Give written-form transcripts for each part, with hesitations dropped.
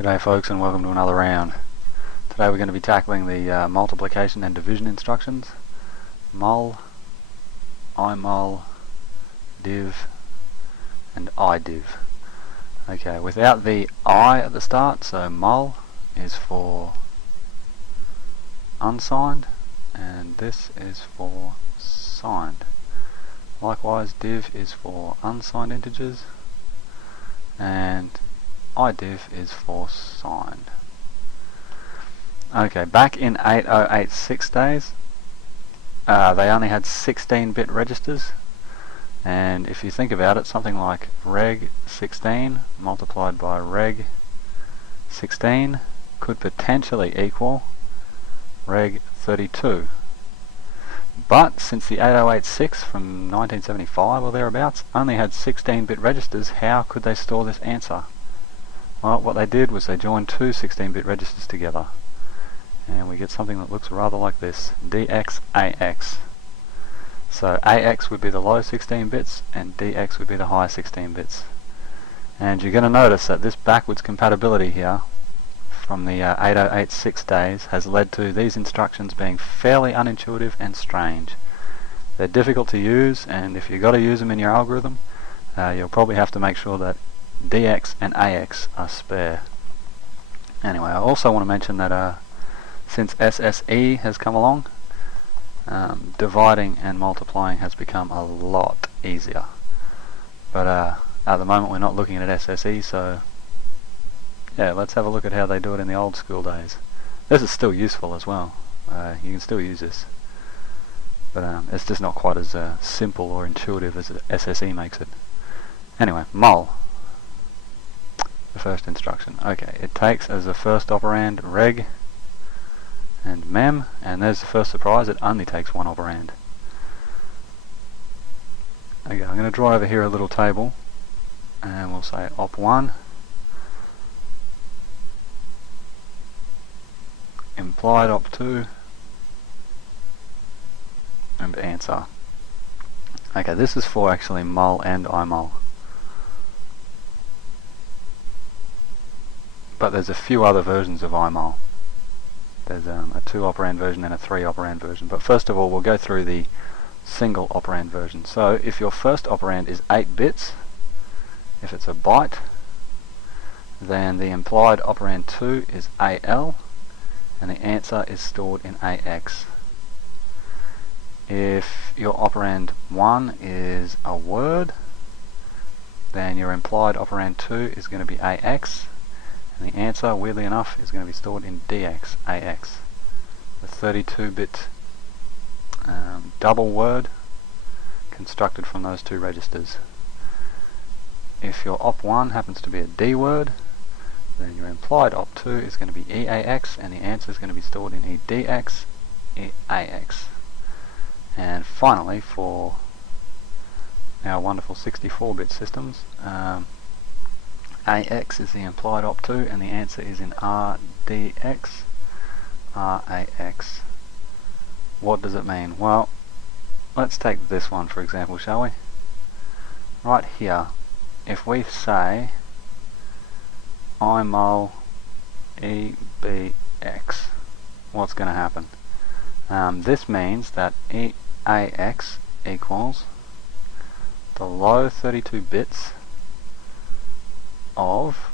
G'day folks, and welcome to another round. Today we're going to be tackling the multiplication and division instructions. MUL, IMUL, div, and IDiv. Okay, without the I at the start, so MUL is for unsigned, and this is for signed. Likewise, div is for unsigned integers, and IDiv is for signed. Okay, back in 8086 days, they only had 16-bit registers, and if you think about it, something like reg16 multiplied by reg16 could potentially equal reg32. But since the 8086 from 1975 or thereabouts only had 16-bit registers, how could they store this answer? Well, what they did was they joined two 16-bit registers together, and we get something that looks rather like this: dx ax. So ax would be the low 16 bits and dx would be the high 16 bits. And you're going to notice that this backwards compatibility here from the 8086 days has led to these instructions being fairly unintuitive and strange. They're difficult to use, and if you've got to use them in your algorithm, you'll probably have to make sure that dx and ax are spare. Anyway, I also want to mention that since SSE has come along, dividing and multiplying has become a lot easier. But at the moment we're not looking at SSE, so yeah, let's have a look at how they do it in the old school days. This is still useful as well. You can still use this, but it's just not quite as simple or intuitive as SSE makes it. Anyway, MUL. The first instruction. Okay, it takes as the first operand reg and mem, and there's the first surprise, it only takes one operand. Okay, I'm going to draw over here a little table, and we'll say op1 implied op2 and answer. Okay, this is for actually MUL and IMUL. But there's a few other versions of IMUL. There's a 2-operand version and a 3-operand version. But first of all, we'll go through the single operand version. So if your first operand is 8 bits, if it's a byte, then the implied operand 2 is AL, and the answer is stored in AX. If your operand 1 is a word, then your implied operand 2 is going to be AX, and the answer, weirdly enough, is going to be stored in dx ax, the 32-bit double word constructed from those two registers. If your op1 happens to be a D word, then your implied op2 is going to be EAX, and the answer is going to be stored in EDX EAX. And finally, for our wonderful 64-bit systems, AX is the implied op2, and the answer is in RDX RAX. What does it mean? Well, let's take this one for example, shall we? Right here, if we say IMUL EBX, what's going to happen? This means that EAX equals the low 32 bits of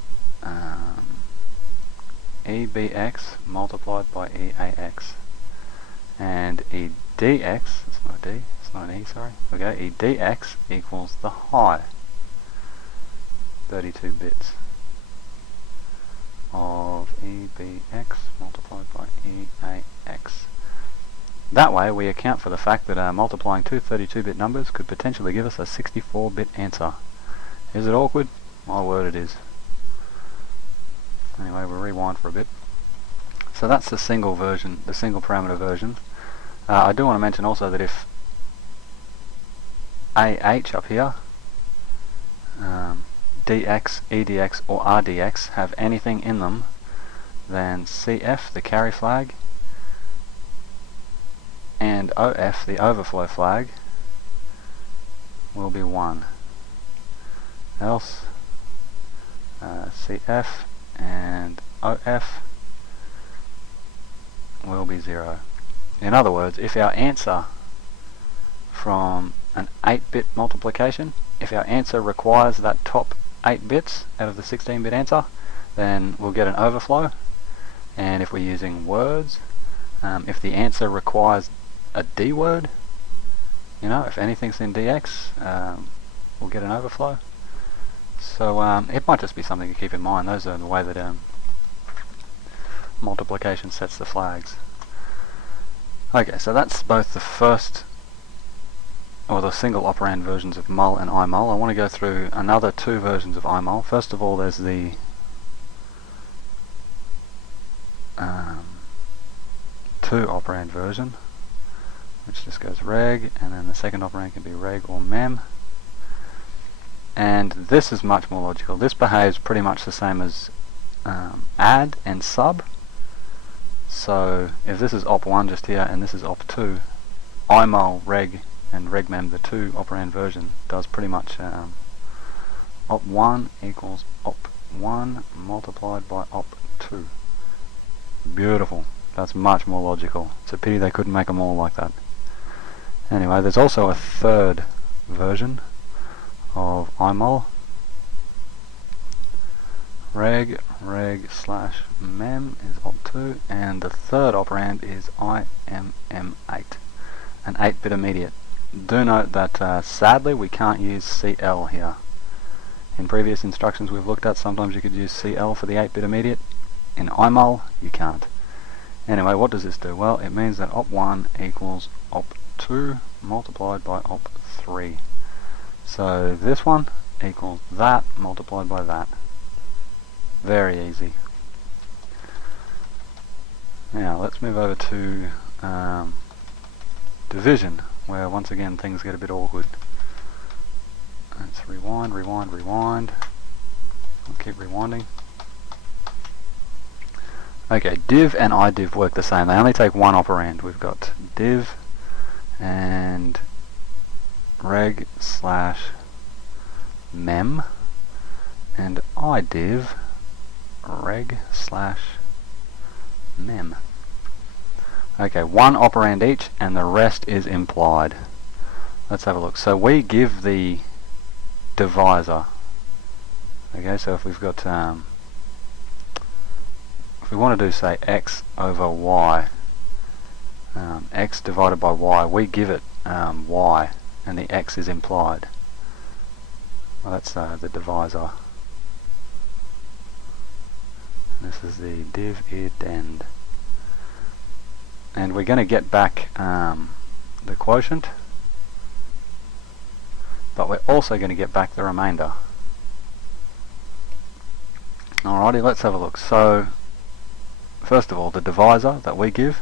EBX multiplied by EAX, and EDX, it's not a D, it's not an E, sorry, okay, EDX equals the high 32 bits of EBX multiplied by EAX. That way we account for the fact that multiplying two 32-bit numbers could potentially give us a 64-bit answer. Is it awkward? My word, it is. Anyway, we'll rewind for a bit. So that's the single version, the single parameter version. I do want to mention also that if AH up here, DX, EDX or RDX have anything in them, then CF, the carry flag, and OF, the overflow flag, will be 1. Else CF and OF will be 0. In other words, if our answer from an 8-bit multiplication, if our answer requires that top 8 bits out of the 16-bit answer, then we'll get an overflow. And if we're using words, if the answer requires a D word, you know, if anything's in DX, we'll get an overflow. So it might just be something to keep in mind. Those are the way that multiplication sets the flags. Okay, so that's both the first, or the single operand versions of MUL and IMUL. I want to go through another 2 versions of IMUL. First of all, there's the 2 operand version, which just goes reg, and then the second operand can be reg or mem. And this is much more logical. This behaves pretty much the same as add and sub. So if this is op1 just here and this is op2, IMUL, reg, and regmem, the 2 operand version, does pretty much op1 equals op1 multiplied by op2. Beautiful. That's much more logical. It's a pity they couldn't make them all like that. Anyway, there's also a 3rd version of IMUL. Reg slash mem is op2, and the 3rd operand is IMM8, an 8-bit immediate. Do note that sadly we can't use CL here. In previous instructions we've looked at, sometimes you could use CL for the 8-bit immediate. In IMUL you can't. Anyway, what does this do? Well, it means that op1 equals op2 multiplied by op3. So this one equals that multiplied by that. Very easy. Now let's move over to division, where once again things get a bit awkward. Let's rewind. I'll keep rewinding. Okay, div and idiv work the same. They only take one operand. We've got div and reg slash mem and idiv reg slash mem. Okay, one operand each and the rest is implied. Let's have a look. So we give the divisor. Okay, so if we've got if we want to do, say, x over y, x divided by y, we give it y, and the x is implied. Well, that's the divisor. This is the div idend. And we're going to get back the quotient, but we're also going to get back the remainder. Alrighty, let's have a look. So first of all, the divisor that we give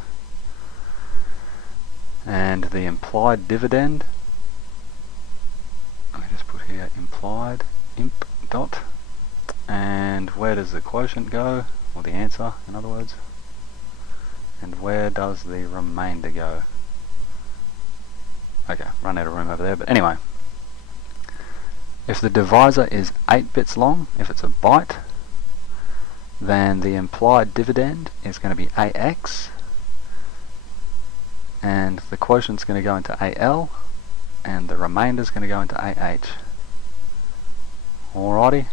and the implied dividend. I just put here implied imp dot, and where does the quotient go, or the answer in other words, and where does the remainder go? Okay, run out of room over there, but anyway, if the divisor is 8 bits long, if it's a byte, then the implied dividend is going to be AX, and the quotient is going to go into AL, and the remainder is going to go into AH. Alrighty.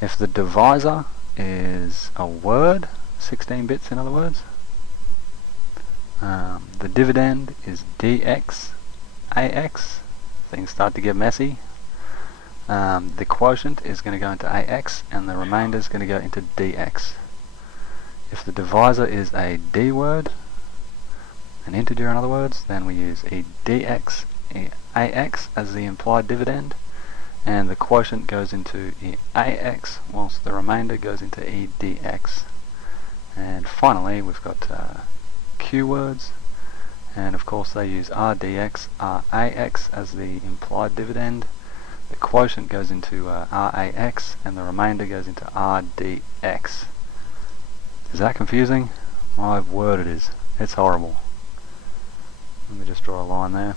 If the divisor is a word, 16 bits in other words, the dividend is DX AX. Things start to get messy. The quotient is going to go into AX and the remainder is going to go into DX. If the divisor is a D word, an integer in other words, then we use e DX e AX as the implied dividend, and the quotient goes into e AX whilst the remainder goes into e DX. And finally we've got Q words, and of course they use RDX RAX as the implied dividend. The quotient goes into RAX and the remainder goes into RDX. Is that confusing? My word it is. It's horrible. Let me just draw a line there.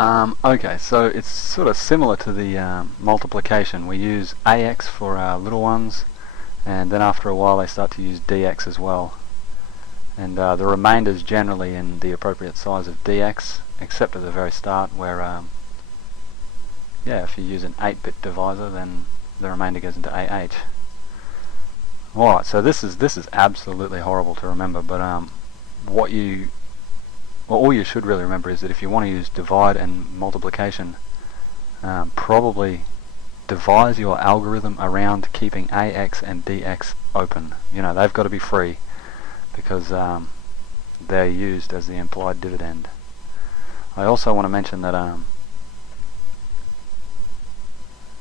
Okay, so it's sort of similar to the multiplication. We use AX for our little ones, and then after a while they start to use DX as well. And the remainder's generally in the appropriate size of DX, except at the very start where, yeah, if you use an 8-bit divisor, then the remainder goes into AH. Alright, so this is absolutely horrible to remember, but all you should really remember is that if you want to use divide and multiplication, probably devise your algorithm around keeping AX and DX open. You know, they've got to be free because they're used as the implied dividend. I also want to mention that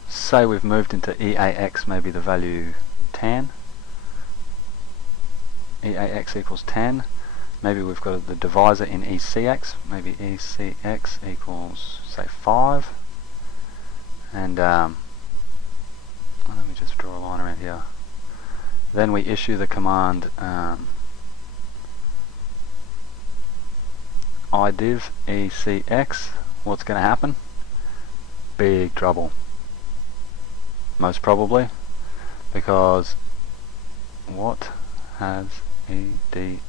say we've moved into EAX, maybe the value 10. EAX equals 10. Maybe we've got the divisor in ECX. Maybe ECX equals, say, 5. And let me just draw a line around here. Then we issue the command idiv ECX. What's going to happen? Big trouble. Most probably. Because what has EDX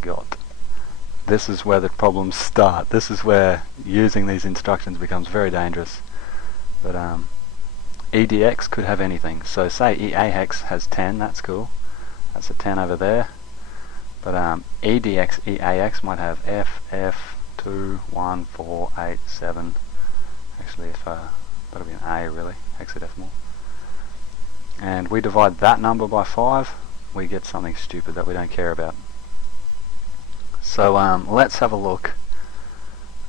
got? This is where the problems start. This is where using these instructions becomes very dangerous. But EDX could have anything. So say EAX has 10, that's cool. That's a 10 over there. But EDX EAX might have F, F, 2, 1, 4, 8, 7. Actually, if that'll be an A really, hexadecimal. And we divide that number by 5, we get something stupid that we don't care about. So let's have a look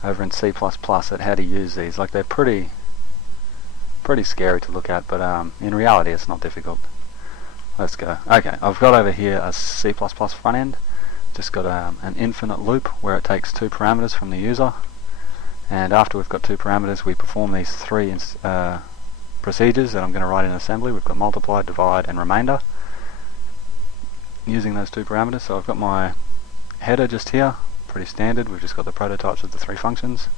over in C++ at how to use these. Like, they're pretty scary to look at, but in reality it's not difficult. Let's go. Okay, I've got over here a C++ front end. Just got an infinite loop where it takes 2 parameters from the user, and after we've got 2 parameters we perform these 3 procedures that I'm going to write in assembly. We've got multiply, divide and remainder using those 2 parameters. So I've got my header just here, pretty standard. We've just got the prototypes of the 3 functions,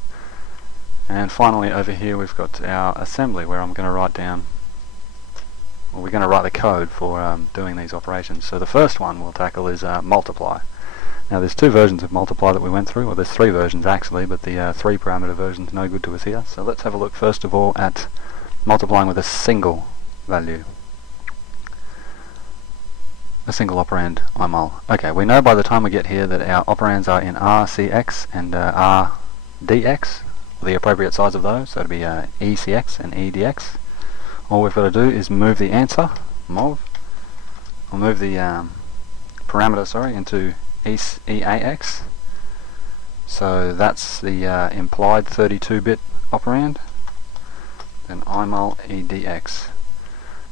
and finally over here we've got our assembly where I'm going to write down, well, we're going to write the code for doing these operations. So the first one we'll tackle is multiply. Now there's 2 versions of multiply that we went through, well there's 3 versions actually, but the 3 parameter version's no good to us here. So let's have a look first of all at multiplying with a single value. A single operand IMUL. Okay, we know by the time we get here that our operands are in RCX and RDX, the appropriate size of those, so it'll be ECX and EDX. All we've got to do is move the answer, mov, or move the parameter, into EAX. So that's the implied 32-bit operand. Then IMUL EDX.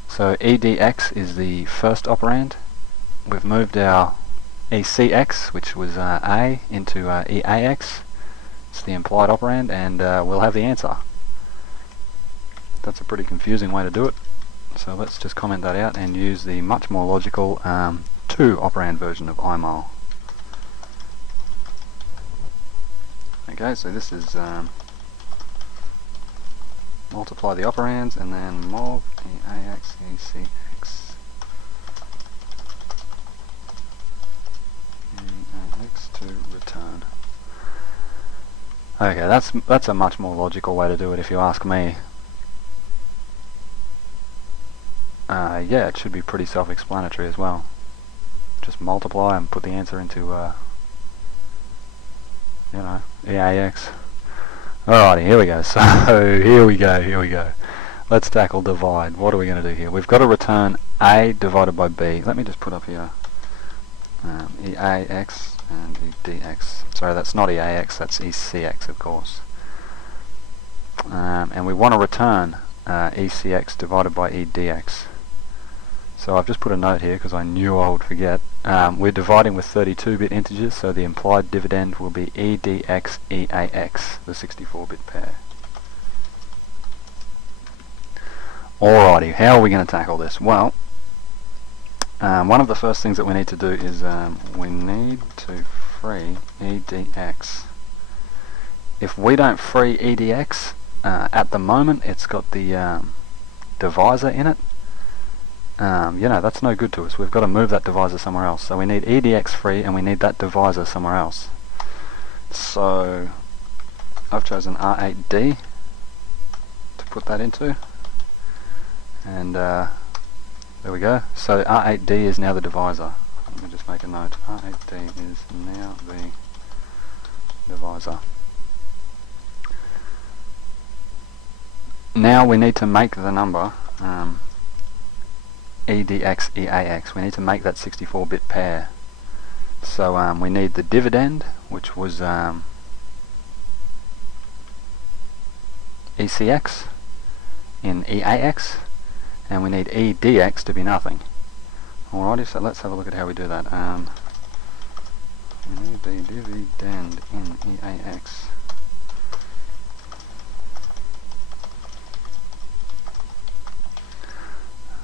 So EDX is the first operand. We've moved our ECX, which was A, into EAX. It's the implied operand, and we'll have the answer. That's a pretty confusing way to do it. So let's just comment that out and use the much more logical 2 operand version of IMUL. Okay, so this is multiply the operands and then mov EAX ECX EAX to return. Okay, that's a much more logical way to do it if you ask me. Yeah, it should be pretty self-explanatory as well. Just multiply and put the answer into you know, EAX. Alrighty, here we go. So here we go. Let's tackle divide. What are we going to do here? We've got to return A divided by B. Let me just put up here EAX and EDX. Sorry, that's not EAX, that's ECX, of course. And we want to return ECX divided by EDX. So I've just put a note here because I knew I would forget. We're dividing with 32-bit integers, so the implied dividend will be EDX EAX, the 64-bit pair. Alrighty, how are we going to tackle this? Well, one of the first things that we need to do is we need to free EDX if we don't free EDX, at the moment it's got the divisor in it. You know, that's no good to us. We've got to move that divisor somewhere else. So we need EDX free and we need that divisor somewhere else. So I've chosen R8D to put that into, and there we go. So R8D is now the divisor. Let me just make a note. R8D is now the divisor. Now we need to make the number EDX EAX. We need to make that 64-bit pair. So we need the dividend, which was ECX in EAX, and we need EDX to be nothing. Alrighty, so let's have a look at how we do that. We need the dividend in EAX.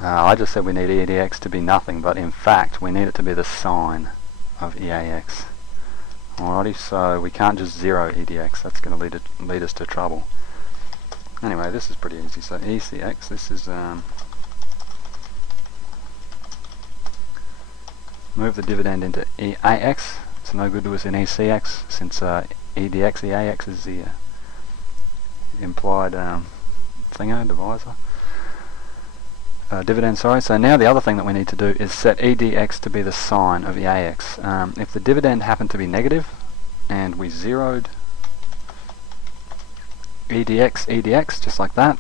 I just said we need EDX to be nothing, but in fact we need it to be the sign of EAX. Alrighty, so we can't just zero EDX, that's going to lead us to trouble. Anyway, this is pretty easy. So ECX, this is move the dividend into EAX. It's no good to us in ECX since EDX EAX is the implied divisor. Dividend, sorry. So now the other thing that we need to do is set EDX to be the sign of EAX. If the dividend happened to be negative and we zeroed EDX just like that,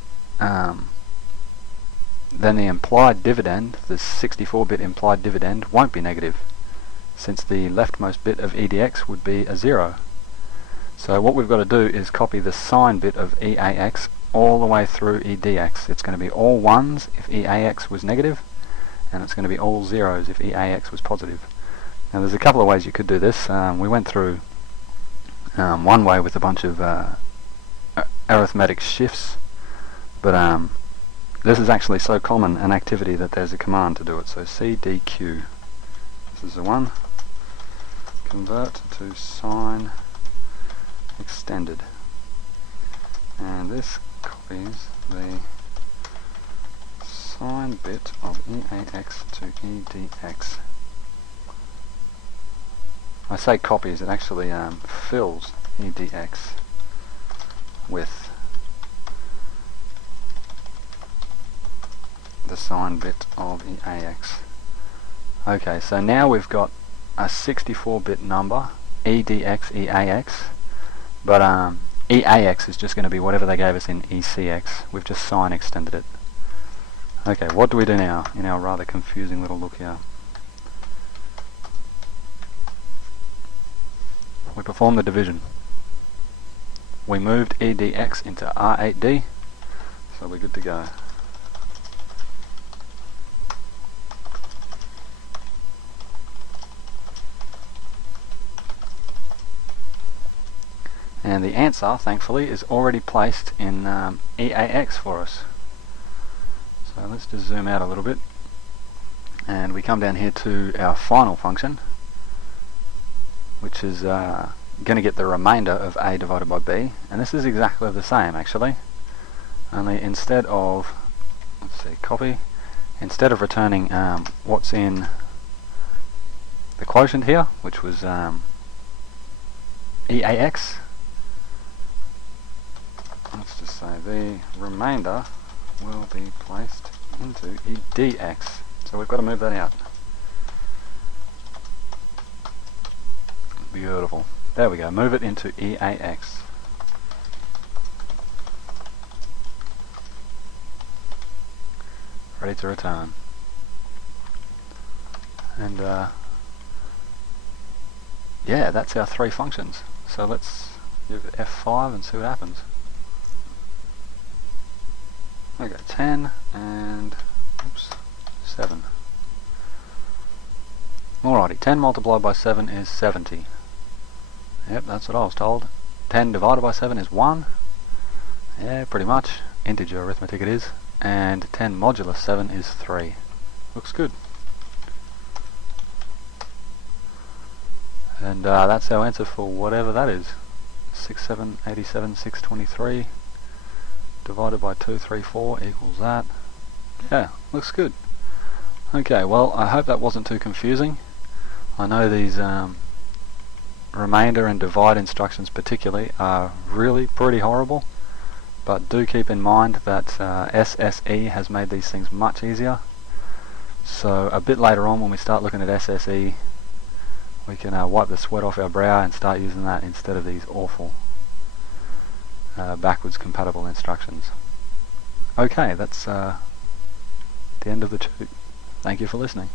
then the implied dividend, the 64-bit implied dividend, won't be negative, since the leftmost bit of EDX would be a 0. So what we've got to do is copy the sign bit of EAX all the way through EDX. It's going to be all 1s if EAX was negative, and it's going to be all 0s if EAX was positive. Now there's a couple of ways you could do this. We went through one way with a bunch of arithmetic shifts, but this is actually so common an activity that there's a command to do it. So CDQ, this is the one, convert to sign extended, and this copies the sign bit of EAX to EDX. I say copies, it actually fills EDX with the sign bit of EAX. Okay, so now we've got a 64-bit number, EDX EAX, but EAX is just going to be whatever they gave us in ECX. We've just sign extended it. Okay, what do we do now in our rather confusing little look here? We perform the division. We moved EDX into R8D, so we're good to go. And the answer, thankfully, is already placed in EAX for us. So let's just zoom out a little bit, and we come down here to our final function, which is going to get the remainder of A divided by B, and this is exactly the same actually, only instead of, let's see, copy, instead of returning what's in the quotient here, which was EAX, let's just say the remainder will be placed into EDX. So we've got to move that out. Beautiful. There we go. Move it into EAX. Ready to return. And yeah, that's our 3 functions. So let's give it F5 and see what happens. Okay, 10 and oops, 7. Alrighty, 10 multiplied by 7 is 70. Yep, that's what I was told. 10 divided by 7 is 1. Yeah, pretty much. Integer arithmetic it is. And 10 modulus 7 is 3. Looks good. And that's our answer for whatever that is. 6787 623 divided by 234 equals that. Yeah, looks good. Okay, well, I hope that wasn't too confusing. I know these remainder and divide instructions particularly are really pretty horrible, but do keep in mind that SSE has made these things much easier. So a bit later on, when we start looking at SSE, we can wipe the sweat off our brow and start using that instead of these awful backwards compatible instructions. Okay, that's the end of the tube. Thank you for listening.